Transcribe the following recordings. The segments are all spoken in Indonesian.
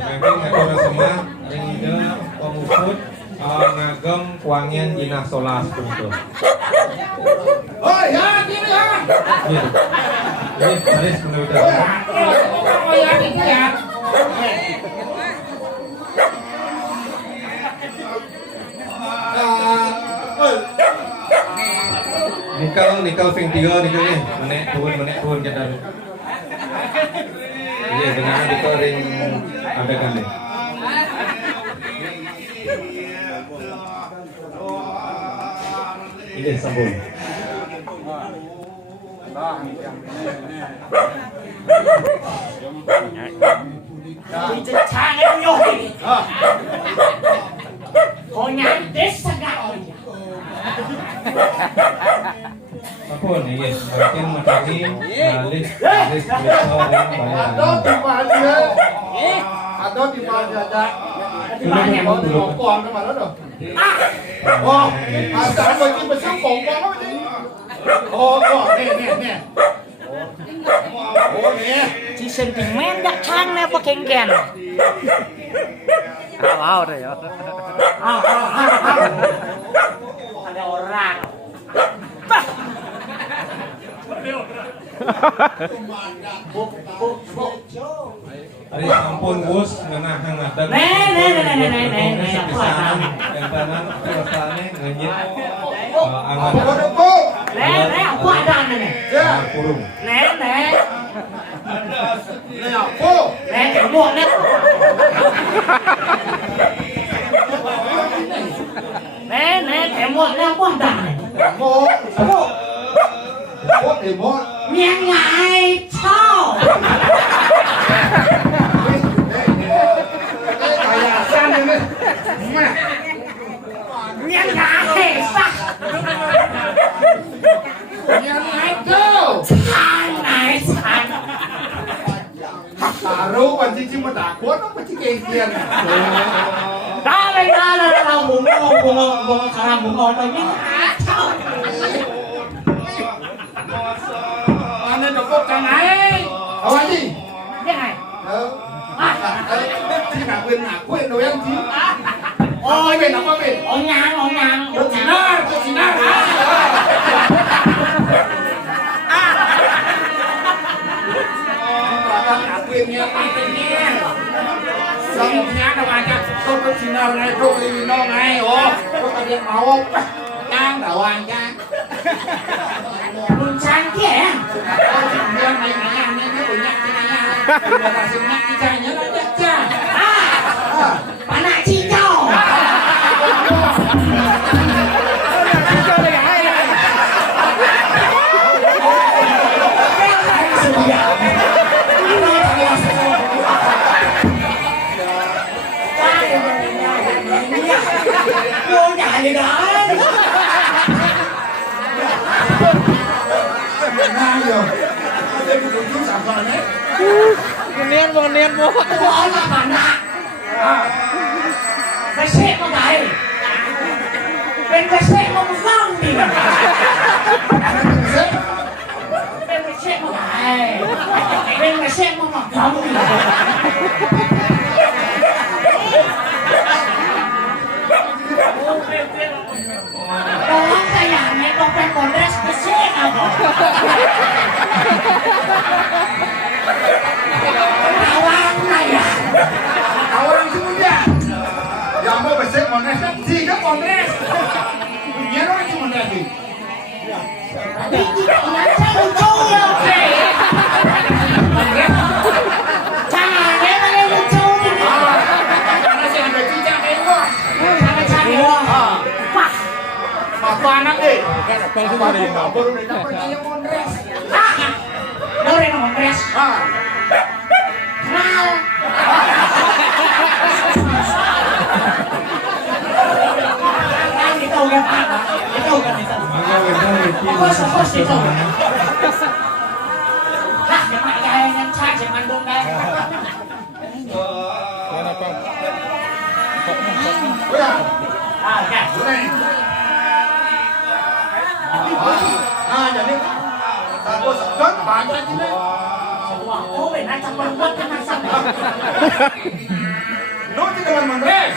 memang ada semua yang ide pengusut ngagem kuangian jinah solas betul. Oh ya, ini ya. Ini harus menurut Oh ya, ini ya. Nikal sing tiga nikal ni menek turun kita. Iya dengan nikal ring ada kan ni. Ini sambung. Jangan nyoi. Kau nyari segala. Apa nih ya? Mungkin mencari list yang Ada di mana ada? Di mana? Pongpong ke mana dah? Oh, ada bagi besar pongpong apa ni? Oh, ni. Oh, ni. Ci sentimen dak cang ne pakai ken. Wow deh ya. Ada orang. Ari ampun Gus ngeunah hangatkeun. Nih. Entanan rasane ngenyit angan. Nih, aku ada nih. Ya. Kurung. Nih. Ni apa? Nih, kamu nih. Nih, kamu nih aku ada nih. Mo. Mo ni mo. Miang ngai chao. Kayak san ni. Miang ngai sak. Yang itu. Sang ngai sang. Taruh panci cuma takut apa panci kekian. Dale, bung sekarang bung ini kacau. Mana dokter kan ai? Awak ni. Dia ngai. Chị nào quên đồ em chứ. Oh, bên nào qua bên. Ông nhang. Chị na. Quên nha. Xong nhá đâu anh ạ. Tôi chị nào này tôi đi nó ngay. Ồ, tôi có điện máu không? Đang đảo anh cha. Bung sang kia. Tôi này nó bị nhắc thế này nha. Người ta xin nhắc đi cha nhớ nó nhắc cha. Anak cicau. Cô chạy đó. Ngang rồi. Đây là một chút sản phẩm đấy. Niên bố. Cô là bạn ạ. Phải xếp một cái. Bên phải xếp một vòng đi. Bên phải xếp một cái. Bên phải xếp một vòng đi. Đó kayak nih kopeng kondres besar apa? Kawan saya. Orang semuanya. Yang mau besar mana? Tiga kongres. Dia orang cuma lagi. Biji nanti lucu ya, oke. Caranya mana lucu nih? Karena saya ada cicak itu. Cara-cara. Pak. Apa anak deh? Baru Baru dapat dia kongres. Dengerin kongres. Kenal. Itu udah apa? Itu udah itu. Fokus itu. Nah, jangan kayak cak jangan dong kayak. Udah. Ya. Jadi satu sekon banyak ini. Wah, kok enak campur buat kan asam. dengan Monres.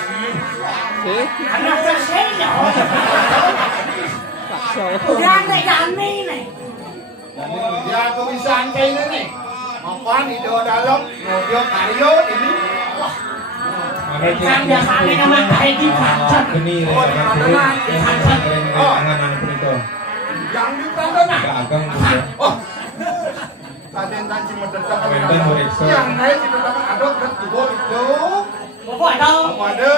Anak saya. Pakso. Jangan gani nih. Ya kebiasaan kayak ini. Makan di dalam mobil Karyo ini. Sang biasa nih nama kayak di kantor. Geni le tangan pun itu. Yang di kantor nah. Agak gitu. Oh. Kaden dan cuma tetap Benten beriksa. yang naik itu dapat ada ketubo itu. Bapak ada. Apa ada?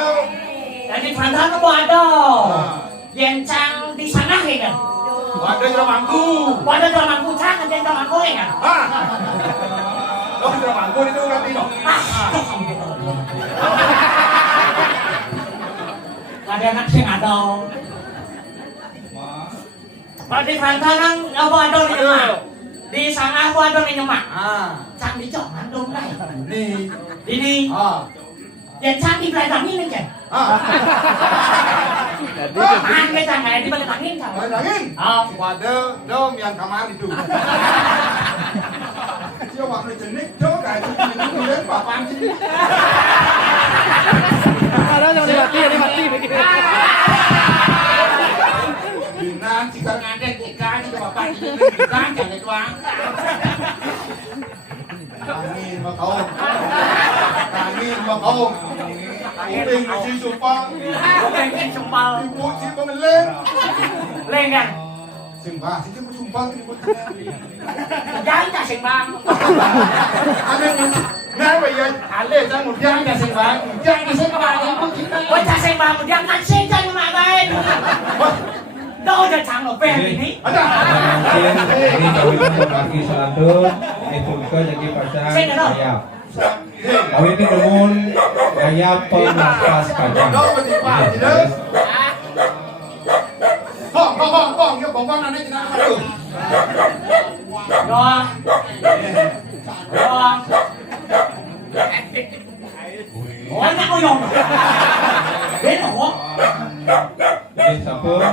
Jadi Fantan apa ada? Yang di sana kan? Ada dalam mangku. Ada dalam mangku cang, ada dalam mangku kan? Ah. Oh dalam mangku itu ganti dong. Ada anak sing ada. Di Fantan apa ada nih nyemak? Di sana apa ada nih nyemak? Cang di jangan dong dai. Nih. Ini. Yang cang di belakang ini kan? Jadi An cái thằng này đi bên thằng Yên thằng. Bayangin. Pada dom yang kamar itu. Coba lu jenik, coba kayak itu lihat papan sini. ada yang dimati begitu. Binan jika ngadet ikan itu papan ini ikan jangan doang. Angin bakau. Angin bakau. Kuping masih sumpah. Kuping masih sumpah. Ibu sih pemeleng. Lên kan? Sumpah, sih cuma sumpah ibu. Giấy cả sừng băng. Anh em nói bây giờ anh lên ra một giang cả sừng băng, một giang cả sừng băng em không chịu đâu. Ôi cha sừng băng một giang ăn xin cho nhưng mà đây. Đâu cho thằng ở bên thì ní. Ini kami berbagi selantur, itu juga jadi pacar ayam. Kami ini namun ayam pelepas kacang. Bong, cái bong này nó làm được. Rồi. Rồi. Ôi nó có dùng. Đến ủa. Jadi sampun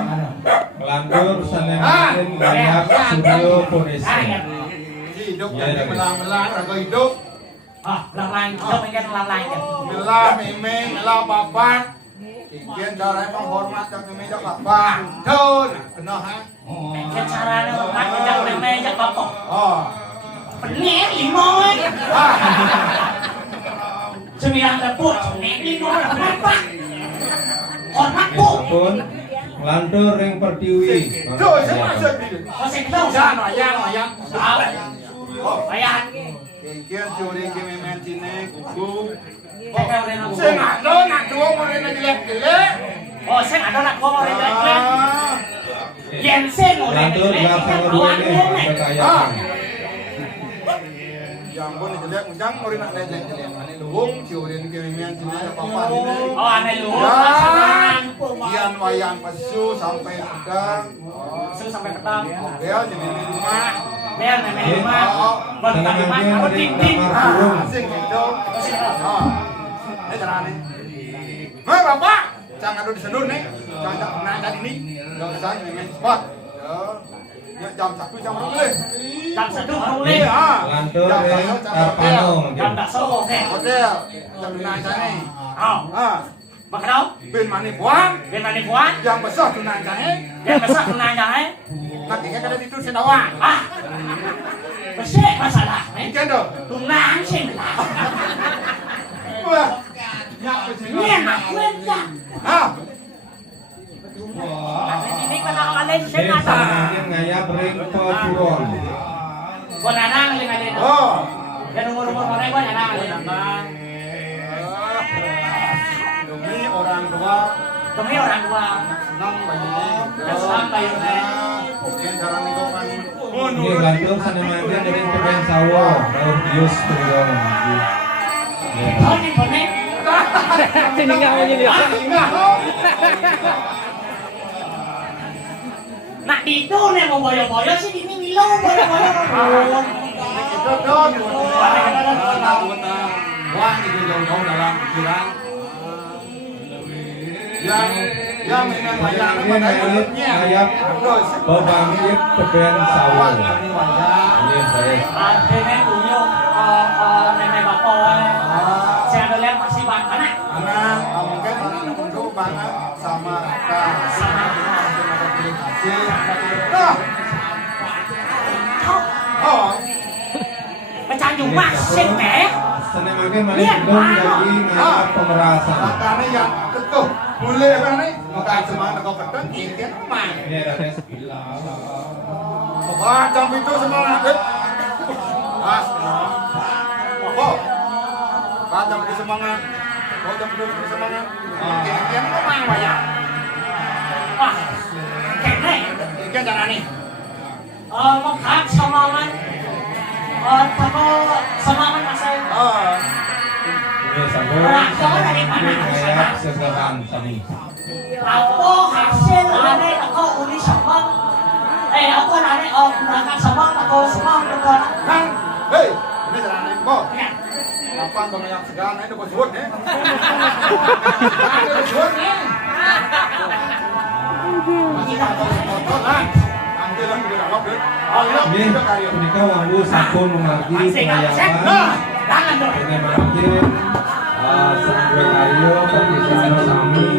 melantur sanemen ayam studio Ponesi. Hidup yang melang-melang atau hidup. Làm lành, cho mình cái làm lành kìa. Melang, memeng, melang babat. Kian cara menghormat yang meja bapak. Tuh, kena ha. Cái cara nó hormat macam meme jak bapak. Oh. Penek limau. Sembilan tepuk, penek limau apa? Hormat bu. Sampun melantur ring pertiwi. Tuh, saya sedih. Kau saya tahu. Yang. Oh, bayar. Kian curi kememen cine kuku. Saya kau dah nak. Saya nak dua orang nak jelek. Oh, saya ada nak kau orang jelek. Yang sen orang Melantur jelek. belakang kedua ini mereka ayam. Yang pun jelek, ujang orang nak jelek. Ane luhung curi kememen cine apa ini. Oh, aneh lu. Kian wayang pesu sampai pedang. Pesu sampai pedang. Bel jadi rumah. Bel nenek rumah. Bentang rumah. Apa ting-ting. Asing itu. Ini cara nih. Hei bapak, jangan ada di senur nih. Jangan pernah jadi ini. Gak usah main spot. Ya, jam 1 jam 2. Jam 1 baru boleh. Melantur ring Tarpano mungkin. Jam tak sokong deh. Hotel, jam pernah jadi. Makan đâu? Bên mana buang? Bên mana buang? Yang besar tunai jadi. Yang besar tunai jadi. Nanti kita ada di tu sedawan. Besar masalah. Mungkin dong. Tunai sih lah. Wah, ya betul. Ini anak quên ya. Ini kena oleh Ini senata. mungkin ngayap ring pepuron. Còn là đang lên này. Yang umur-umur orang gua yang đang lên. Demi orang tua. Demi orang tua. Senang bayi. Senang bayi. Mungkin cara nenggokan. Ini melantur sanemen ring pemain sawo, lalu bius pepuron lagi. Thôi đi thôi đi. Sini enggak mau jadi. Nak di itu nih mau boyo-boyo sih di Milo boyo-boyo. Wah itu jauh-jauh dalam pikiran. Yang dengan wayang pada hidupnya. Ngayap bebangkit pemain sawo. Ini beres. Nenek punya nenek bapak. Saya ada lihat masih banyak anak. Anak Macam cuma sing eh. Senang makin manis belum jadi ngayap pemerasan. Karena yang ketuh mulai kan nih makan semangat kau keteng ini main. Ini ada tes. Macam itu semangat. Mas, apa? Macam itu semangat. Macam itu semangat. Ini kau main banyak. Wah, kene. Ini cara nih. Makan semangat. Tako semangat masai. Ini sabun. Ngayap segeran sami. Aku hasil ane tako uli semang. Aku ane berangkat semang tako semang betul. Kan, hei, ini cara nih. Kok? Kapan kau yang segan ini kau sebut nih? Kau sebut nih. Masih kau sebut lah. Ambil lagi kita lobet. Ini menikah wangu sabun mengaji pengayapan. Jangan dong. Ini makin sampai kayu perpisahan sami